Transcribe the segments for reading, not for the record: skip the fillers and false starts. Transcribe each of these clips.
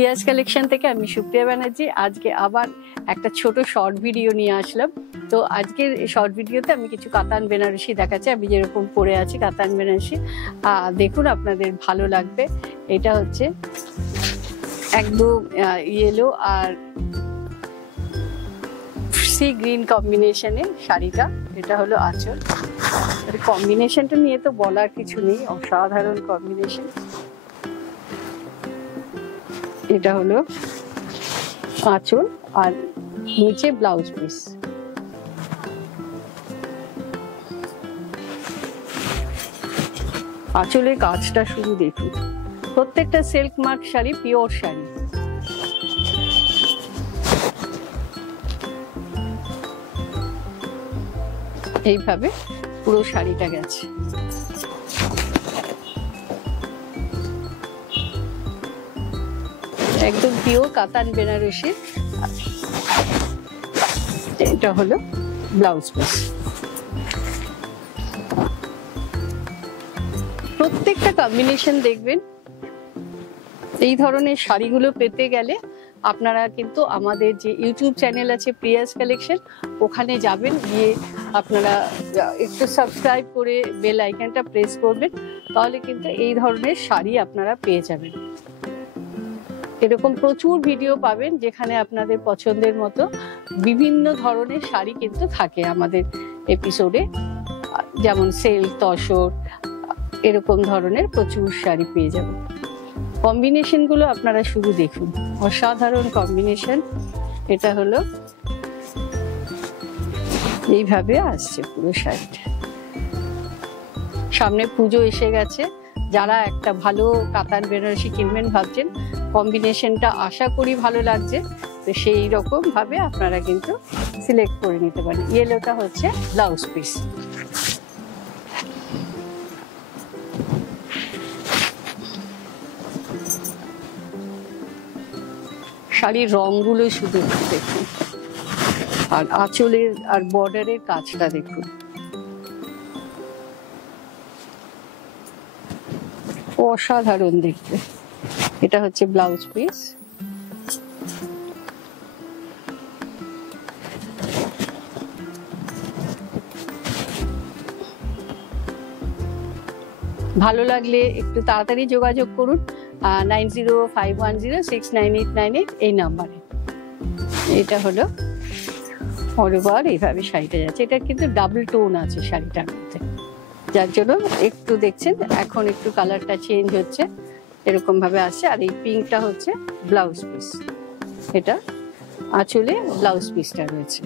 Prius collection থেকে আমি সুপ্রিয়া ব্যানার্জি। আজকে আবার একটা ছোট শর্ট ভিডিও নিয়ে আসলাম। তো আজকের শর্ট ভিডিওতে আমি কিছু কাতান বেনারসি দেখাচ্ছি, আমি যেরকম পরে আছি কাতান বেনারসি। দেখুন, আপনাদের ভালো লাগবে। এটা হচ্ছে একদম ইয়েলো আর সি গ্রিন কম্বিনেশনে শাড়িটা। এটা হলো আঁচল। কম্বিনেশনটা নিয়ে তো বলার কিছু নেই, অসাধারণ কম্বিনেশন। এটা হলো আঁচল আর নিচে ব্লাউজ পিস। আঁচলের কাজটা শুধু দেখুন, প্রত্যেকটা silk mark sari, pure sari. এইভাবে পুরো শাড়িটা গেছে। একদম পিওর কাতান বেনারসি। এটা হলো ব্লাউজ পিস। প্রত্যেকটা কম্বিনেশন দেখবেন। এই ধরনের শাড়িগুলো পেতে গেলে আপনারা কিন্তু আমাদের যে ইউটিউব চ্যানেল আছে প্রিয়াস কালেকশন, ওখানে যাবেন, গিয়ে আপনারা একটু সাবস্ক্রাইব করে বেল আইকনটা প্রেস করবেন, তাহলে কিন্তু এই ধরনের শাড়ি আপনারা পেয়ে যাবেন। এরকম প্রচুর ভিডিও পাবেন যেখানে আপনাদের পছন্দের মতো বিভিন্ন ধরনের শাড়ি কিন্তু থাকে আমাদের এপিসোডে, যেমন সিল্ক, তসর, এরকম ধরনের প্রচুর শাড়ি পেয়ে যাবেন। কম্বিনেশন গুলো আপনারা শুধু দেখুন, অসাধারণ কম্বিনেশন। এটা হলো এইভাবে আসছে পুরো শাড়িটা। সামনে পুজো এসে গেছে, যারা একটা ভালো কাতান বেনারসি কিনবেন ভাবছেন, কম্বিনেশনটা আশা করি ভালো লাগছে, তো সেই রকম ভাবে আপনারা কিন্তু সিলেক্ট করে নিতে পারেন। ইয়েলোটা হচ্ছে ব্লাউজ পিস। শাড়ির রংগুলো শুধু দেখুন, আর আঁচলের আর বর্ডারের কাজটা দেখুন, অসাধারণ দেখতে। এটা হচ্ছে ব্লাউজ পিস। ভালো লাগলে একটু তাড়াতাড়ি যোগাযোগ করুন 9051069898 এই নাম্বারে। এটা হলো অরবার এইভাবে শাড়িটা যাচ্ছে। এটা কিন্তু ডাবল টোন আছে শাড়িটার মধ্যে, যার জন্য একটু দেখছেন এখন একটু কালারটা চেঞ্জ হচ্ছে, এরকম ভাবে আসছে। আর এই পিঙ্কটা হচ্ছে ব্লাউজ পিস। এটা আঁচলে ব্লাউজ পিসটা রয়েছে।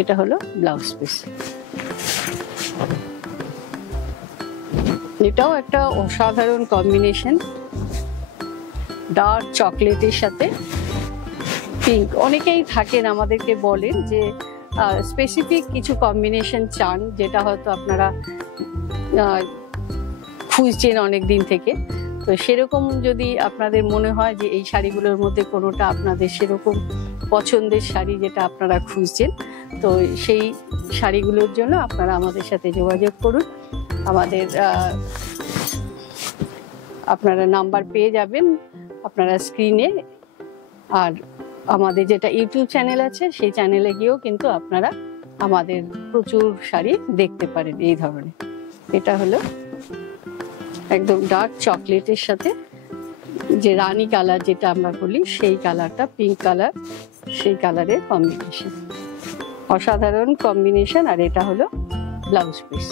এটা হলো ব্লাউজ পিস। এটাও একটা অসাধারণ কম্বিনেশন, ডার্ক চকলেটের সাথে পিঙ্ক। অনেকেই থাকেন আমাদেরকে বলেন যে স্পেসিফিক কিছু কম্বিনেশন চান, যেটা হয়তো আপনারা খুঁজছেন অনেক দিন থেকে। তো সেরকম যদি আপনাদের মনে হয় যে এই শাড়িগুলোর মধ্যে কোনোটা আপনাদের সেরকম পছন্দের শাড়ি যেটা আপনারা খুঁজছেন, তো সেই শাড়িগুলোর জন্য আপনারা আমাদের সাথে যোগাযোগ করুন। আমাদের আপনারা নাম্বার পেয়ে যাবেন আপনারা স্ক্রিনে। আর আমাদের যেটা ইউটিউব চ্যানেল আছে, সেই চ্যানেলে গিয়েও কিন্তু আপনারা আমাদের প্রচুর শাড়ি দেখতে পারেন এই ধরনের। এটা হলো একদম ডার্ক চকলেটের সাথে যে রানী কালার যেটা আমরা বলি, সেই কালারটা পিঙ্ক কালার, সেই কালারের কম্বিনেশন, অসাধারণ কম্বিনেশন। আর এটা হলো ব্লাউজ পিস।